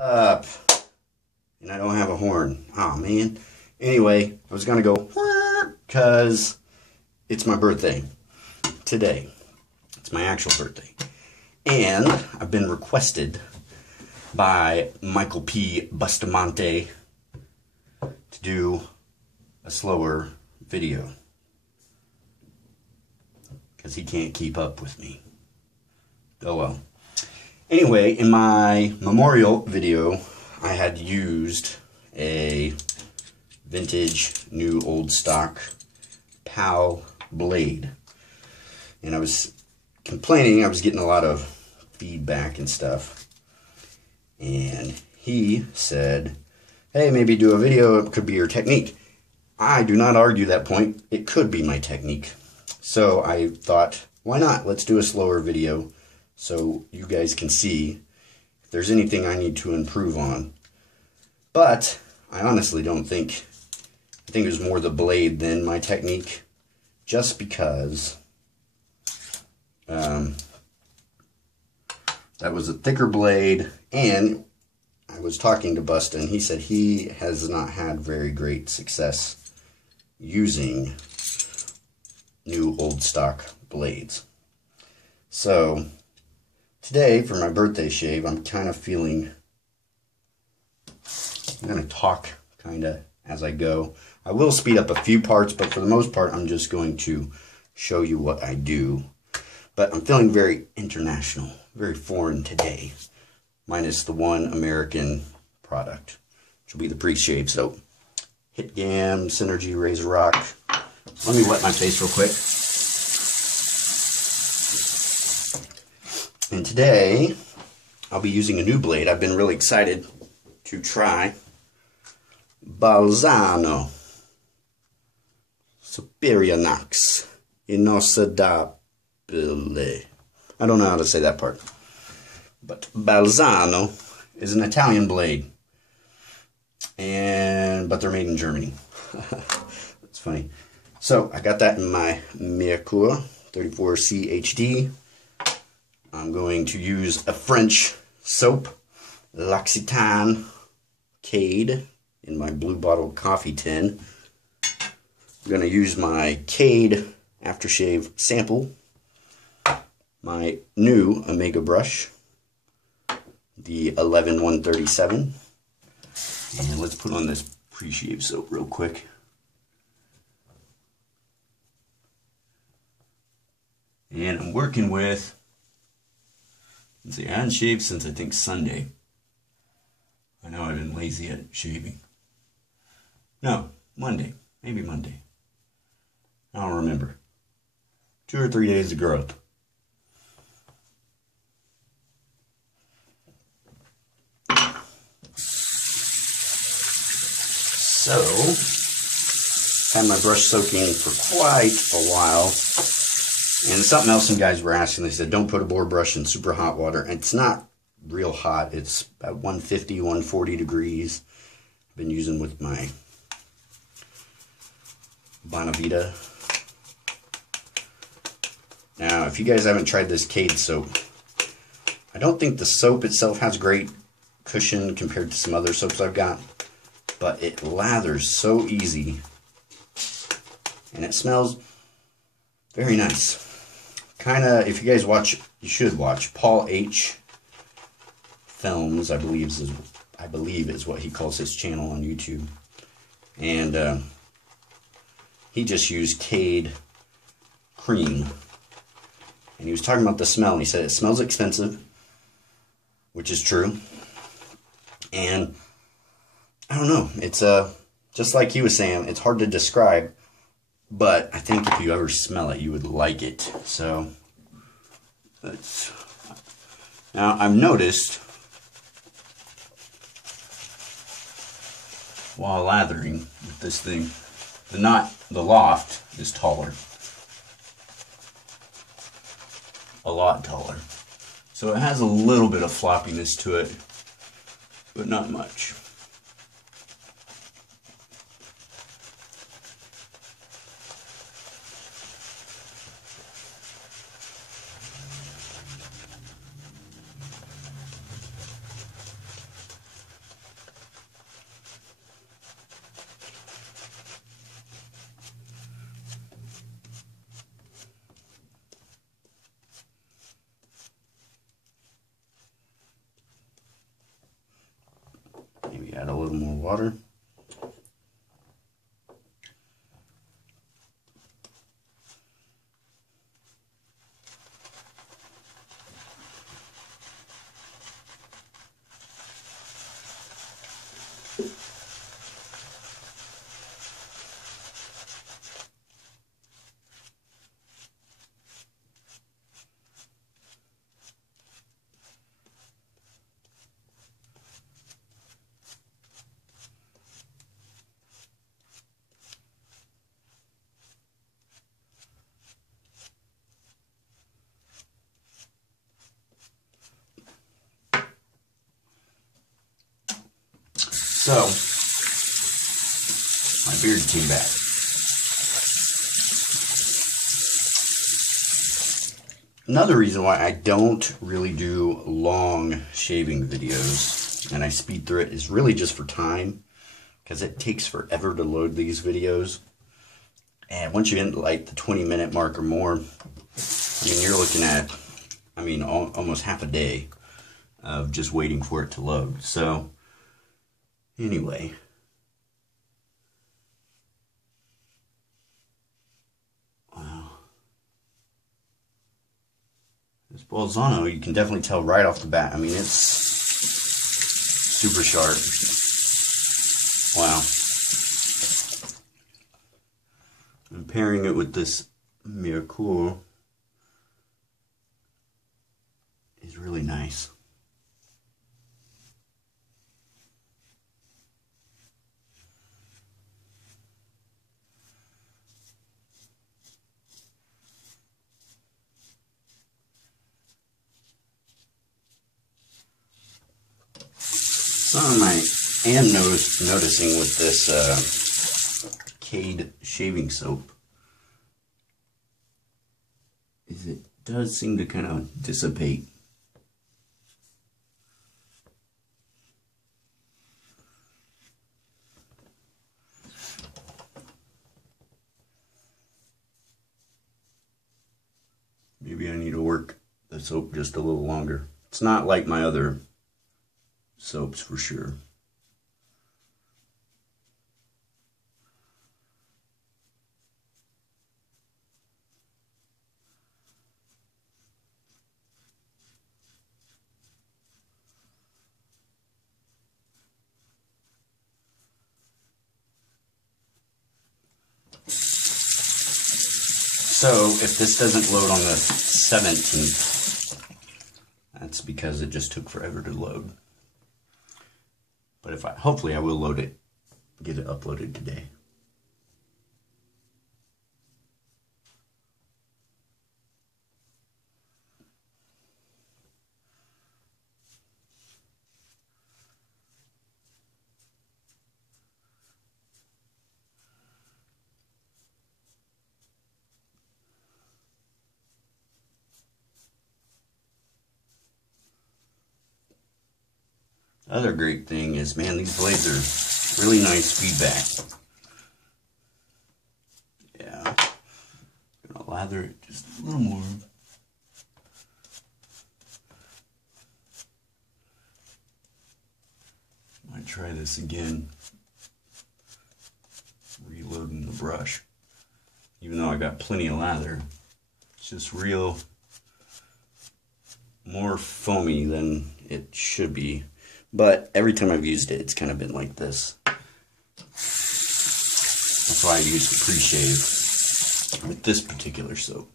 Up. And I don't have a horn. Oh man. Anyway, I was gonna go because it's my birthday today. It's my actual birthday. And I've been requested by Michael P. Bustamante to do a slower video because he can't keep up with me. Oh well. Anyway, in my memorial video, I had used a vintage, new, old stock PAL blade. And I was complaining, I was getting a lot of feedback and stuff. And he said, hey, maybe do a video, it could be your technique. I do not argue that point. It could be my technique. So I thought, why not? Let's do a slower video so you guys can see if there's anything I need to improve on. But I honestly don't think, I think it was more the blade than my technique, just because that was a thicker blade, and I was talking to Busta, and he said he has not had very great success using new old stock blades. So today, for my birthday shave, I'm kind of feeling, I'm going to talk kind of as I go. I will speed up a few parts, but for the most part, I'm just going to show you what I do. But I'm feeling very international, very foreign today, minus the one American product, which will be the pre-shave soap. HitGam, Synergy, Razor Rock. Let me wet my face real quick. And today, I'll be using a new blade. I've been really excited to try Balzano Superiornox Inossidabile. I don't know how to say that part. But Balzano is an Italian blade. But they're made in Germany. That's funny. So, I got that in my Merkur 34C HD. I'm going to use a French soap, L'Occitane Cade, in my blue bottle coffee tin. I'm going to use my Cade aftershave sample, my new Omega brush, the 11137, and let's put on this pre-shave soap real quick. And I'm working with, let's see, I haven't shaved since I think Sunday. I know I've been lazy at shaving. No, Monday. Maybe Monday. I don't remember. 2 or 3 days of growth. So, had my brush soaking for quite a while. And something else some guys were asking, they said, don't put a board brush in super hot water. And it's not real hot. It's about 150, 140 degrees. I've been using with my Bonavita. Now, if you guys haven't tried this Cade soap, I don't think the soap itself has great cushion compared to some other soaps I've got. But it lathers so easy. And it smells very nice. Kind of, if you guys watch, you should watch Paul H. Films, I believe is what he calls his channel on YouTube. And he just used Cade cream. And he was talking about the smell, and he said it smells expensive, which is true. And I don't know, it's just like he was saying, it's hard to describe. But I think if you ever smell it, you would like it. So, now I've noticed while lathering with this thing, the loft is taller. A lot taller. So it has a little bit of floppiness to it, but not much. Add a little more water. So, my beard came back. Another reason why I don't really do long shaving videos and I speed through it is really just for time, because it takes forever to load these videos. And once you hit like the 20-minute mark or more, I mean, you're looking at, almost half a day of just waiting for it to load. So, anyway. Wow. This Bolzano, you can definitely tell right off the bat. I mean, it's super sharp. Wow. And pairing it with this Merkur is really nice. Something I am noticing with this Cade shaving soap is it does seem to kind of dissipate. Maybe I need to work the soap just a little longer. It's not like my other soaps for sure. So if this doesn't load on the 17th, that's because it just took forever to load. But hopefully I will load it, get it uploaded today. Other great thing is, man, these blades are really nice feedback. Yeah, gonna lather it just a little more. Might try this again, reloading the brush. Even though I got plenty of lather, it's just more foamy than it should be. But every time I've used it, it's kind of been like this. That's why I use the pre-shave with this particular soap.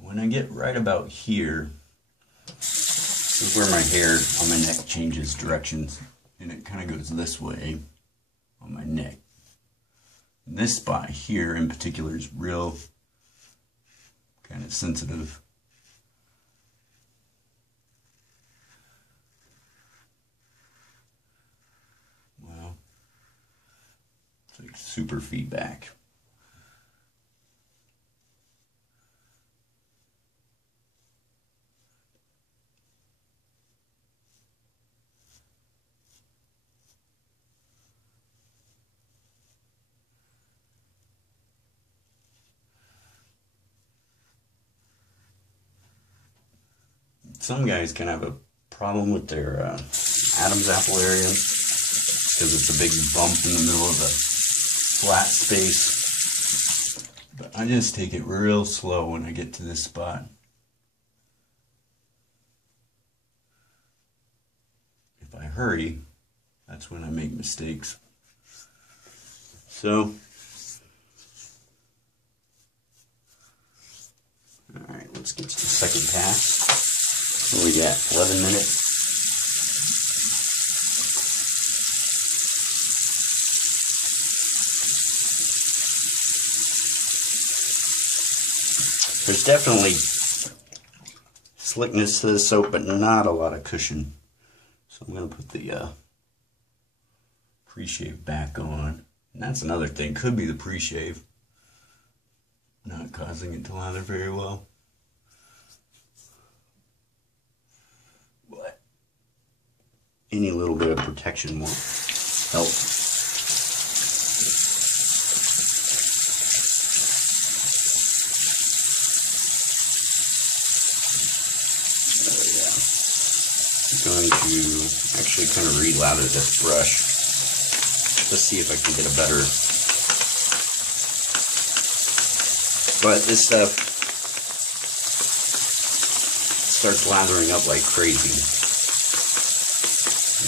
When I get right about here, this is where my hair on my neck changes directions, and it kind of goes this way on my neck. And this spot here in particular is real kind of sensitive. Wow. It's like super feedback. Some guys can have a problem with their Adam's apple area because it's a big bump in the middle of the flat space. But I just take it real slow when I get to this spot. If I hurry, that's when I make mistakes. So, alright, let's get to the second pass. What we got? 11 minutes. There's definitely slickness to the soap, but not a lot of cushion. So I'm going to put the pre-shave back on. And that's another thing. Could be the pre-shave not causing it to lather very well. But any little bit of protection will help. Going to actually kind of re-lather this brush to see if I can get a better. But this stuff starts lathering up like crazy,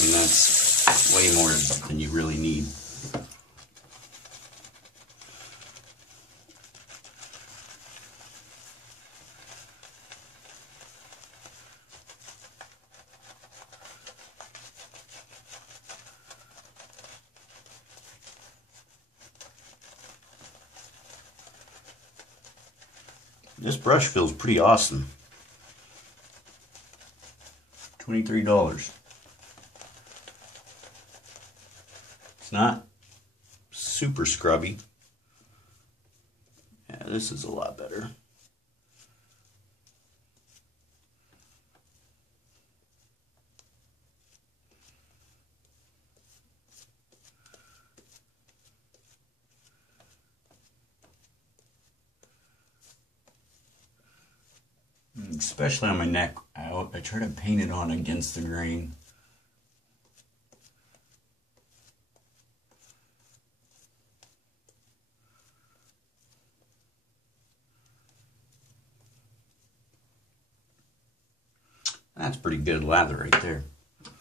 and that's way more than you really need. This brush feels pretty awesome. $23. It's not super scrubby. Yeah, this is a lot better. Especially on my neck, I try to paint it on against the grain. That's pretty good lather right there.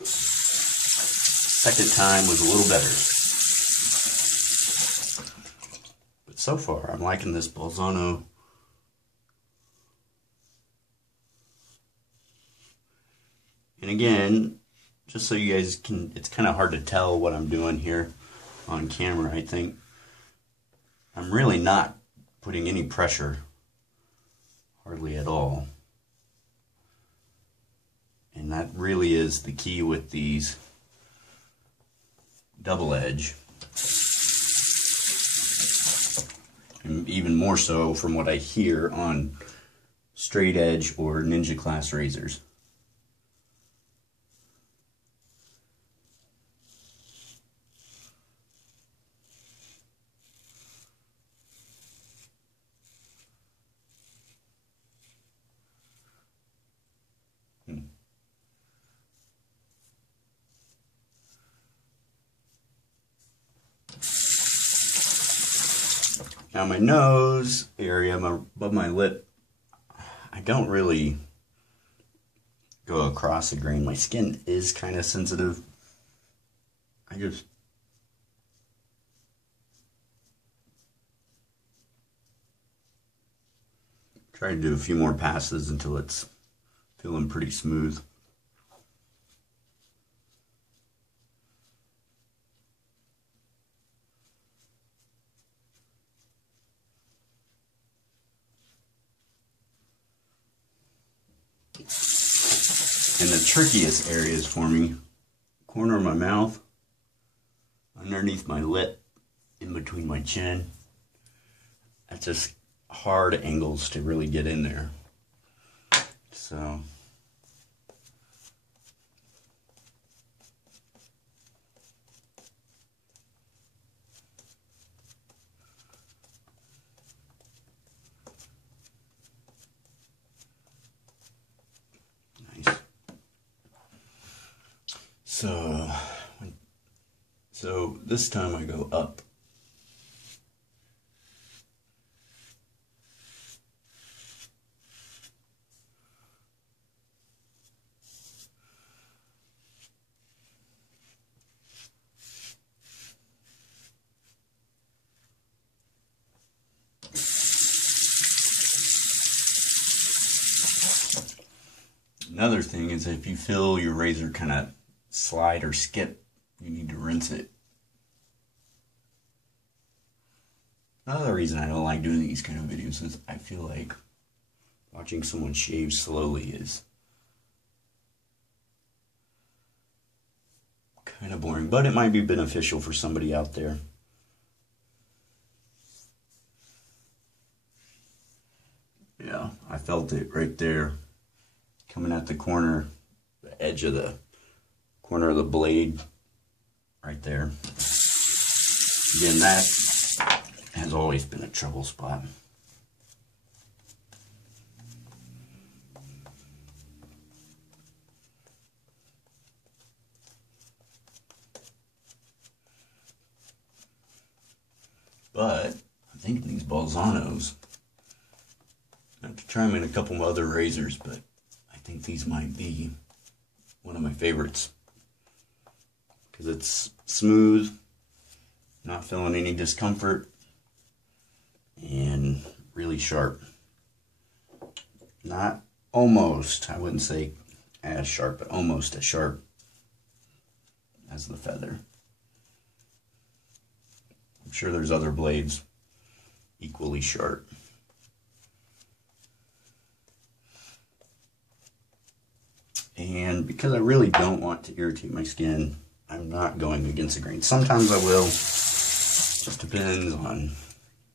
Second time was a little better. But so far, I'm liking this Bolzano. And again, just so you guys can, it's kind of hard to tell what I'm doing here on camera, I think. I'm really not putting any pressure, hardly at all. And that really is the key with these double edge. And even more so from what I hear on straight edge or Ninja class razors. Now my nose area, above my lip, I don't really go across the grain. My skin is kind of sensitive. I just try to do a few more passes until it's feeling pretty smooth. And the trickiest areas for me, corner of my mouth, underneath my lip, in between my chin. That's just hard angles to really get in there. So nice. So this time I go up. Another thing is if you feel your razor kind of slide or skip, you need to rinse it. Another reason I don't like doing these kind of videos is I feel like watching someone shave slowly is kind of boring, but it might be beneficial for somebody out there. Yeah, I felt it right there. Coming at the corner, the edge of the corner of the blade, right there. Again, that has always been a trouble spot. But I'm thinking these Balzanos, I have to try them in a couple of other razors, but I think these might be one of my favorites because it's smooth, not feeling any discomfort, and really sharp. Not almost, I wouldn't say as sharp, but almost as sharp as the Feather. I'm sure there's other blades equally sharp. And because I really don't want to irritate my skin, I'm not going against the grain. Sometimes I will. Just depends on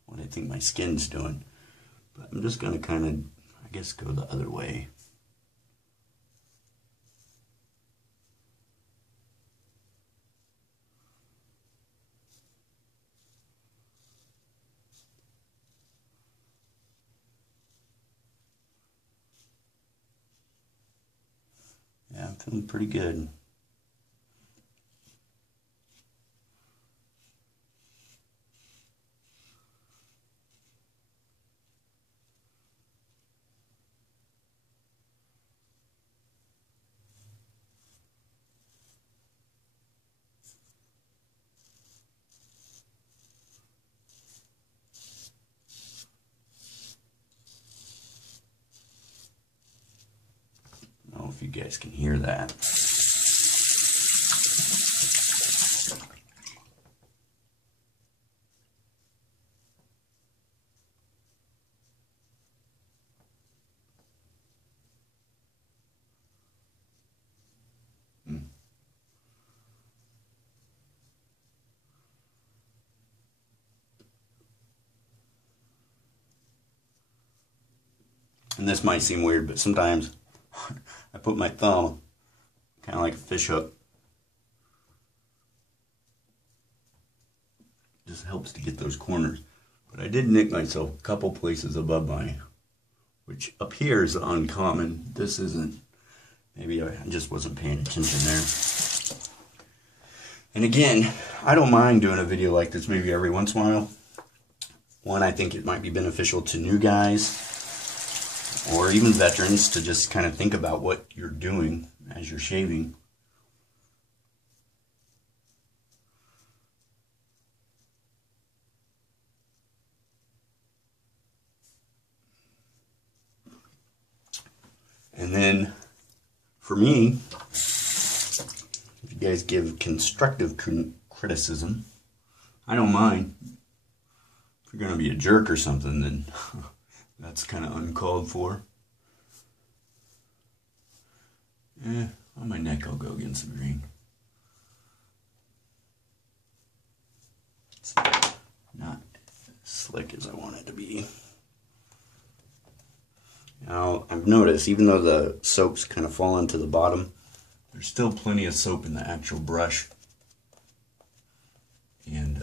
what I think my skin's doing. But I'm just going to kind of, I guess, go the other way. Yeah, I'm feeling pretty good. I don't know if you guys can hear that. And this might seem weird, but sometimes I put my thumb kind of like a fish hook. Just helps to get those corners. But I did nick myself a couple places above which up here is uncommon. This isn't. Maybe I just wasn't paying attention there. And again, I don't mind doing a video like this maybe every once in a while. One, I think it might be beneficial to new guys or even veterans to just kind of think about what you're doing as you're shaving. And then for me, if you guys give constructive criticism, I don't mind. If you're going to be a jerk or something, then that's kind of uncalled for. On my neck I'll go against the grain. It's not as slick as I want it to be. Now, I've noticed, even though the soap's kind of fallen to the bottom, there's still plenty of soap in the actual brush. And,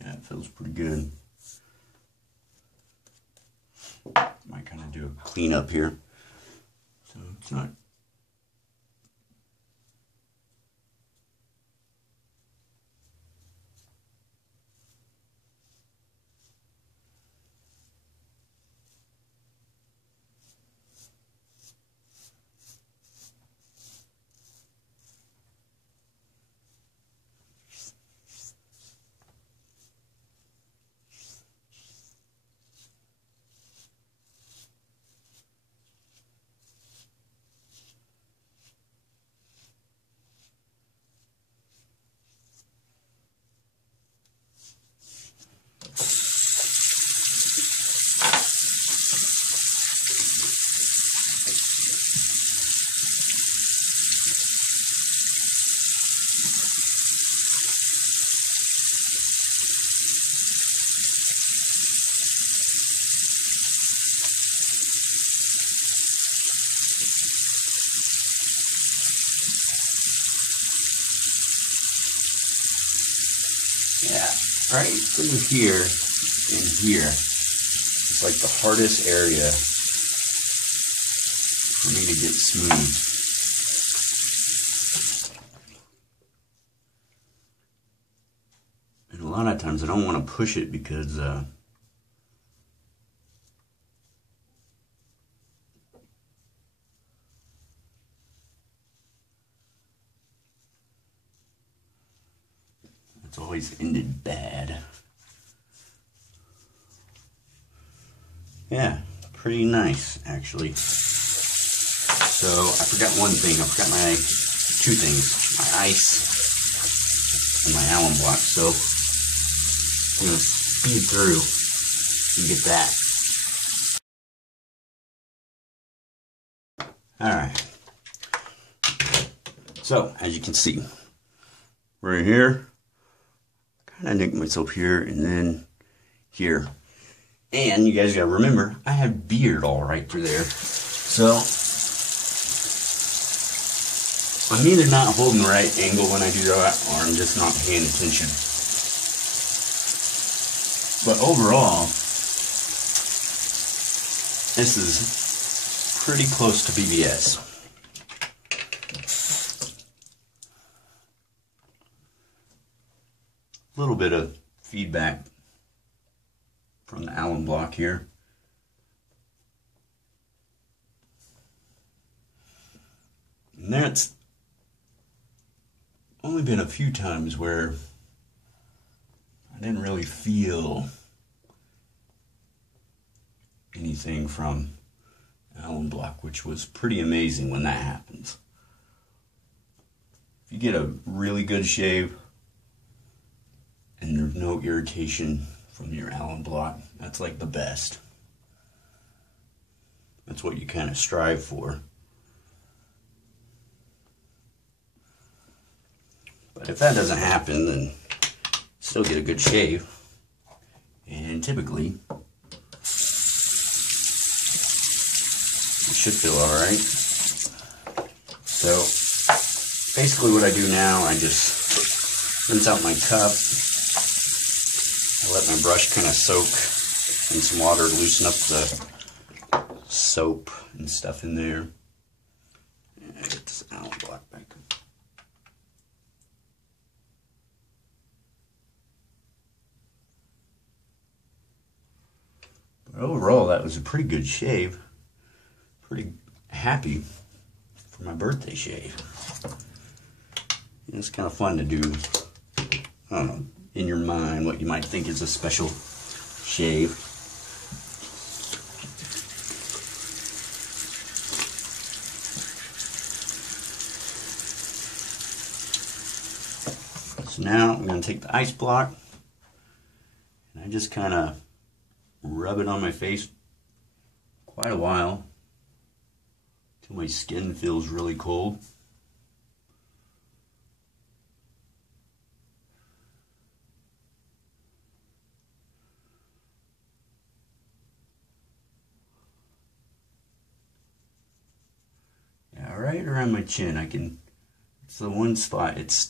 yeah, it feels pretty good. Might kind of do a cleanup here. So it's not. Yeah, right through here and here. It's like the hardest area for me to get smooth. And a lot of times I don't want to push it because it's always ended bad. Yeah, pretty nice actually. So I forgot one thing. I forgot my two things: my ice and my Allen block. So I'm gonna speed through and get that. All right. So as you can see, right here. I nicked myself here and then here. And you guys gotta remember, I have beard all right through there. So, I'm either not holding the right angle when I do that, or I'm just not paying attention. But overall, this is pretty close to BBS. A little bit of feedback from the Allen block here. And that's only been a few times where I didn't really feel anything from Allen block, which was pretty amazing when that happens. If you get a really good shave and there's no irritation from your Allen block, that's like the best. That's what you kind of strive for. But if that doesn't happen, then still get a good shave. And typically, it should feel alright. So, basically what I do now, I just rinse out my cup. I let my brush kind of soak in some water to loosen up the soap and stuff in there. And I get this Allen block back. But overall, that was a pretty good shave. Pretty happy for my birthday shave. And it's kind of fun to do, I don't know, in your mind what you might think is a special shave. So now I'm going to take the ice block and I just kind of rub it on my face quite a while until my skin feels really cold. Yeah, right around my chin. It's the one spot. It's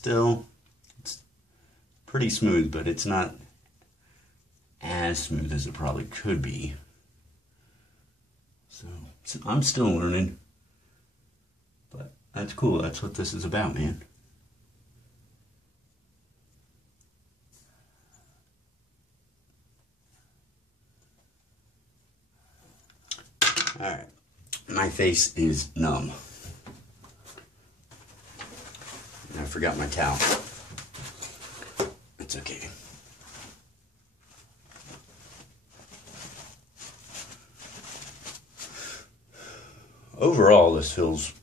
pretty smooth, but it's not as smooth as it probably could be. I'm still learning. But that's cool. That's what this is about, man. Alright. My face is numb. And I forgot my towel. It's okay. Overall, this feels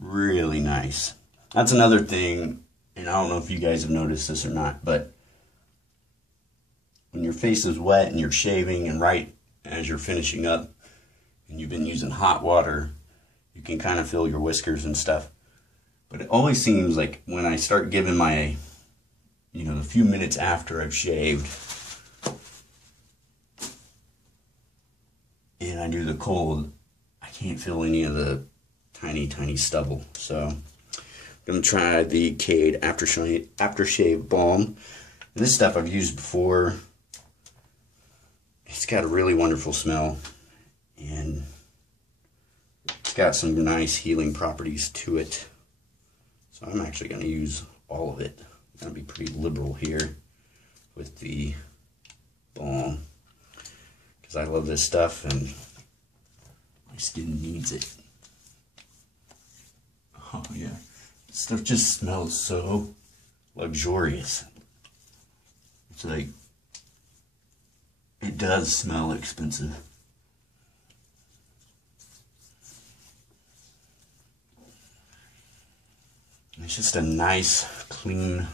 really nice. That's another thing, and I don't know if you guys have noticed this or not, but when your face is wet and you're shaving and right as you're finishing up and you've been using hot water, you can kind of feel your whiskers and stuff. But it always seems like when I start giving my, the few minutes after I've shaved and I do the cold, I can't feel any of the tiny stubble. So I'm going to try the Cade Aftershave Balm. And this stuff I've used before. It's got a really wonderful smell. And it's got some nice healing properties to it. So I'm actually going to use all of it. I'm going to be pretty liberal here with the balm. Because I love this stuff and my skin needs it. Oh yeah, this stuff just smells so luxurious. It's like, it does smell expensive. It's just a nice, clean,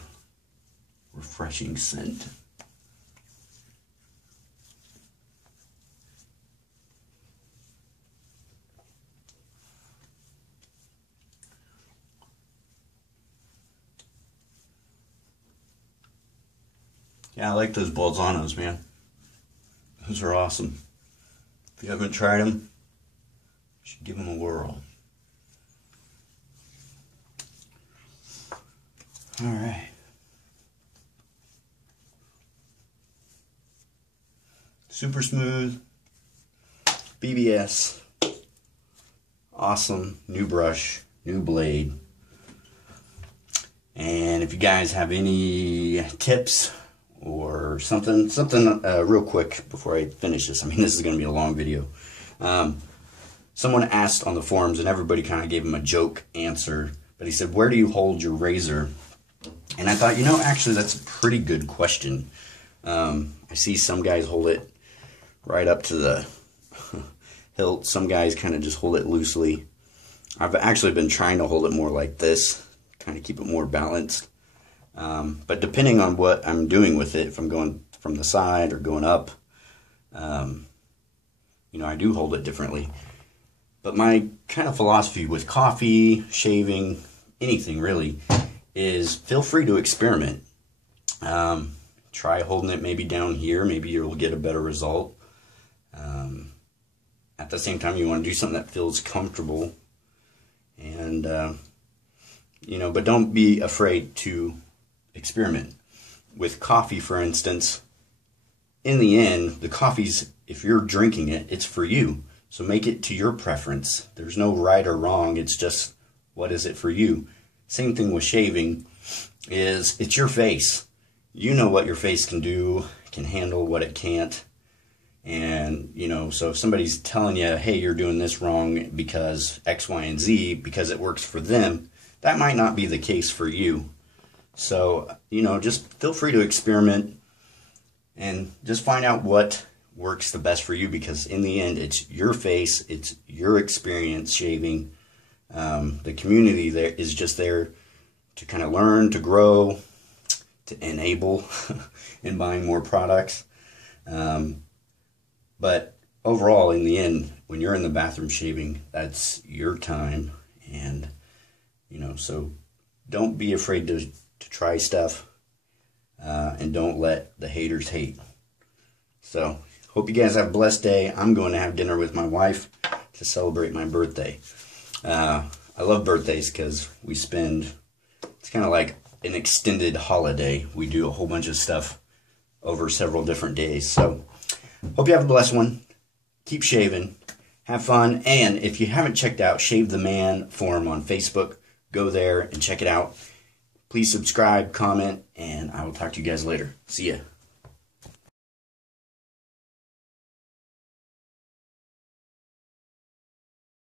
refreshing scent. Yeah, I like those Bolzanos, man. Those are awesome. If you haven't tried them, you should give them a whirl. All right. Super smooth. BBS. Awesome. New brush. New blade. And if you guys have any tips or something real quick before I finish this. I mean, this is going to be a long video. Someone asked on the forums, and everybody kind of gave him a joke answer, but he said, where do you hold your razor? And I thought, actually that's a pretty good question. I see some guys hold it right up to the hilt. Some guys kind of just hold it loosely. I've actually been trying to hold it more like this, kind of keep it more balanced. But depending on what I'm doing with it, if I'm going from the side or going up, I do hold it differently. But my kind of philosophy with coffee, shaving, anything really, is feel free to experiment. Try holding it maybe down here. Maybe you'll get a better result. At the same time, you want to do something that feels comfortable. And, but don't be afraid to experiment. With coffee, for instance, in the end, the coffee's, if you're drinking it, it's for you. So make it to your preference. There's no right or wrong. It's just, what is it for you? Same thing with shaving, is it's your face. You know what your face can do, can handle, what it can't. And, so if somebody's telling you, hey, you're doing this wrong because X, Y, and Z, because it works for them, that might not be the case for you. So, just feel free to experiment and just find out what works the best for you, because in the end, it's your face, it's your experience shaving. The community there is just there to kind of learn, to grow, to enable in buying more products. But overall, in the end, when you're in the bathroom shaving, that's your time. And, so don't be afraid to try stuff, and don't let the haters hate. So, hope you guys have a blessed day. I'm going to have dinner with my wife to celebrate my birthday. I love birthdays because it's kind of like an extended holiday. We do a whole bunch of stuff over several different days. So, hope you have a blessed one. Keep shaving, Have fun. And if you haven't checked out Shave the Man forum on Facebook, go there and check it out. Please subscribe, comment, and I will talk to you guys later. See ya.